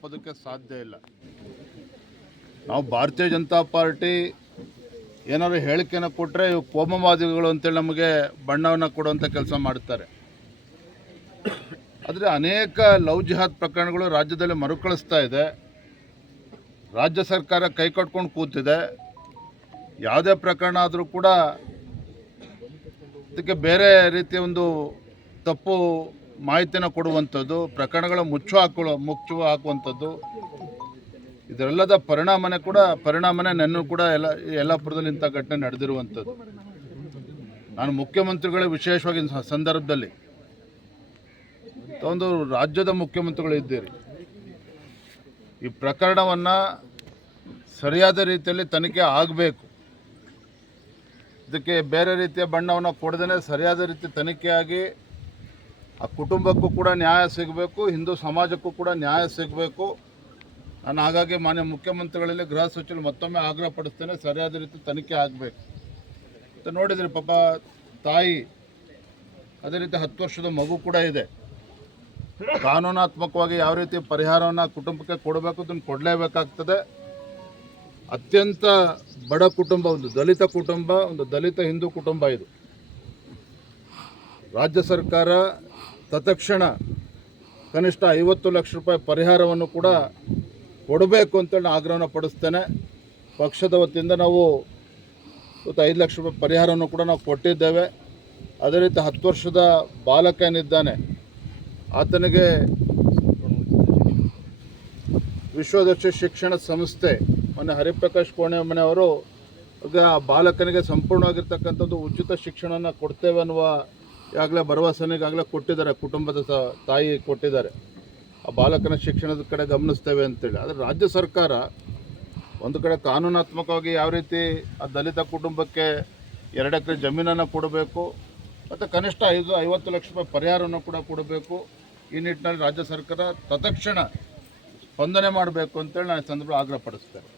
ಒಪ್ಪೋದಕ್ಕೆ ಸಾಧ್ಯ ಇಲ್ಲ. ನಾವು ಭಾರತೀಯ ಜನತಾ ಪಾರ್ಟಿ ಏನಾದ್ರು ಹೇಳಿಕೆನ ಕೊಟ್ಟರೆ ಇವು ಕೋಮುವಾದಿಗಳು ಅಂತೇಳಿ ನಮಗೆ ಬಣ್ಣವನ್ನು ಕೊಡುವಂಥ ಕೆಲಸ ಮಾಡ್ತಾರೆ. ಆದರೆ ಅನೇಕ ಲವ್ ಜಿಹಾದ್ ಪ್ರಕರಣಗಳು ರಾಜ್ಯದಲ್ಲಿ ಮರುಕಳಿಸ್ತಾ ಇದೆ. ರಾಜ್ಯ ಸರ್ಕಾರ ಕೈ ಕಟ್ಕೊಂಡು ಕೂತಿದೆ. ಯಾವುದೇ ಪ್ರಕರಣ ಆದರೂ ಕೂಡ ಇದಕ್ಕೆ ಬೇರೆ ರೀತಿಯ ಒಂದು ತಪ್ಪು ಮಾಹಿತಿನ ಕೊಡುವಂಥದ್ದು, ಪ್ರಕರಣಗಳ ಮುಚ್ಚು ಹಾಕುವಂಥದ್ದು, ಇದರೆಲ್ಲದ ಪರಿಣಾಮನೇ ನನ್ನೂ ಕೂಡ ಯಲ್ಲಾಪುರದಲ್ಲಿ ಇಂಥ ಘಟನೆ ನಡೆದಿರುವಂಥದ್ದು. ನಾನು ಮುಖ್ಯಮಂತ್ರಿಗಳೇ ವಿಶೇಷವಾಗಿ ಸಂದರ್ಭದಲ್ಲಿ ಒಂದು ರಾಜ್ಯದ ಮುಖ್ಯಮಂತ್ರಿಗಳು ಇದ್ದೀರಿ, ಈ ಪ್ರಕರಣವನ್ನು ಸರಿಯಾದ ರೀತಿಯಲ್ಲಿ ತನಿಖೆ ಆಗಬೇಕು. ಇದಕ್ಕೆ ಬೇರೆ ರೀತಿಯ ಬಣ್ಣವನ್ನು ಕೊಡದೇ ಸರಿಯಾದ ರೀತಿ ತನಿಖೆಯಾಗಿ ಆ ಕುಟುಂಬಕ್ಕೂ ಕೂಡ ನ್ಯಾಯ ಸಿಗಬೇಕು, ಹಿಂದೂ ಸಮಾಜಕ್ಕೂ ಕೂಡ ನ್ಯಾಯ ಸಿಗಬೇಕು. ನಾನು ಹಾಗಾಗಿ ಮಾನ್ಯ ಮುಖ್ಯಮಂತ್ರಿಗಳಲ್ಲಿ ಗೃಹ ಸಚಿವರು ಮತ್ತೊಮ್ಮೆ ಆಗ್ರಹ ಪಡಿಸ್ತೇನೆ, ಸರಿಯಾದ ರೀತಿ ತನಿಖೆ ಆಗಬೇಕು ಅಂತ. ನೋಡಿದ್ರಿ ಪಾಪ ತಾಯಿ, ಅದೇ ರೀತಿ 10 ವರ್ಷದ ಮಗು ಕೂಡ ಇದೆ. ಕಾನೂನಾತ್ಮಕವಾಗಿ ಯಾವ ರೀತಿ ಪರಿಹಾರವನ್ನು ಕುಟುಂಬಕ್ಕೆ ಕೊಡಬೇಕು ಅದನ್ನು ಕೊಡಲೇಬೇಕಾಗ್ತದೆ. ಅತ್ಯಂತ ಬಡ ಕುಟುಂಬ, ಒಂದು ದಲಿತ ಕುಟುಂಬ, ಒಂದು ದಲಿತ ಹಿಂದೂ ಕುಟುಂಬ ಇದು. ರಾಜ್ಯ ಸರ್ಕಾರ ತತ್ಕ್ಷಣ ಕನಿಷ್ಠ 50 ಲಕ್ಷ ರೂಪಾಯಿ ಪರಿಹಾರವನ್ನು ಕೂಡ ಕೊಡಬೇಕು ಅಂತೇಳಿ ಆಗ್ರಹನ ಪಡಿಸ್ತೇನೆ. ಪಕ್ಷದ ವತಿಯಿಂದ ನಾವು 5 ಲಕ್ಷ ರೂಪಾಯಿ ಪರಿಹಾರವನ್ನು ಕೂಡ ನಾವು ಕೊಟ್ಟಿದ್ದೇವೆ. ಅದೇ ರೀತಿ 10 ವರ್ಷದ ಬಾಲಕ ಏನಿದ್ದಾನೆ ಆತನಿಗೆ ವಿಶ್ವದರ್ಶಿ ಶಿಕ್ಷಣ ಸಂಸ್ಥೆ ಮೊನ್ನೆ ಹರಿಪ್ರಕಾಶ್ ಕೋಣೆಮನೆಯವರು ಆ ಬಾಲಕನಿಗೆ ಸಂಪೂರ್ಣವಾಗಿರ್ತಕ್ಕಂಥದ್ದು ಉಚಿತ ಶಿಕ್ಷಣವನ್ನು ಕೊಡ್ತೇವೆ ಅನ್ನುವ ಈಗಾಗಲೇ ಭರವಸೆನಿಗಾಗಲೇ ಕೊಟ್ಟಿದ್ದಾರೆ, ಕುಟುಂಬದ ತಾಯಿ ಕೊಟ್ಟಿದ್ದಾರೆ. ಆ ಬಾಲಕನ ಶಿಕ್ಷಣದ ಕಡೆ ಗಮನಿಸ್ತೇವೆ ಅಂತೇಳಿ. ಆದರೆ ರಾಜ್ಯ ಸರ್ಕಾರ ಒಂದು ಕಡೆ ಕಾನೂನಾತ್ಮಕವಾಗಿ ಯಾವ ರೀತಿ ಆ ದಲಿತ ಕುಟುಂಬಕ್ಕೆ 2 ಎಕರೆ ಜಮೀನನ್ನು ಕೊಡಬೇಕು ಮತ್ತು ಕನಿಷ್ಠ 50 ಲಕ್ಷ ರೂಪಾಯಿ ಪರಿಹಾರವನ್ನು ಕೂಡ ಕೊಡಬೇಕು. ಈ ನಿಟ್ಟಿನಲ್ಲಿ ರಾಜ್ಯ ಸರ್ಕಾರ ತತ್ಕ್ಷಣ ಸ್ಪಂದನೆ ಮಾಡಬೇಕು ಅಂತೇಳಿ ನಾನು ಈ ಸಂದರ್ಭ ಆಗ್ರಹ ಪಡಿಸ್ತೇನೆ.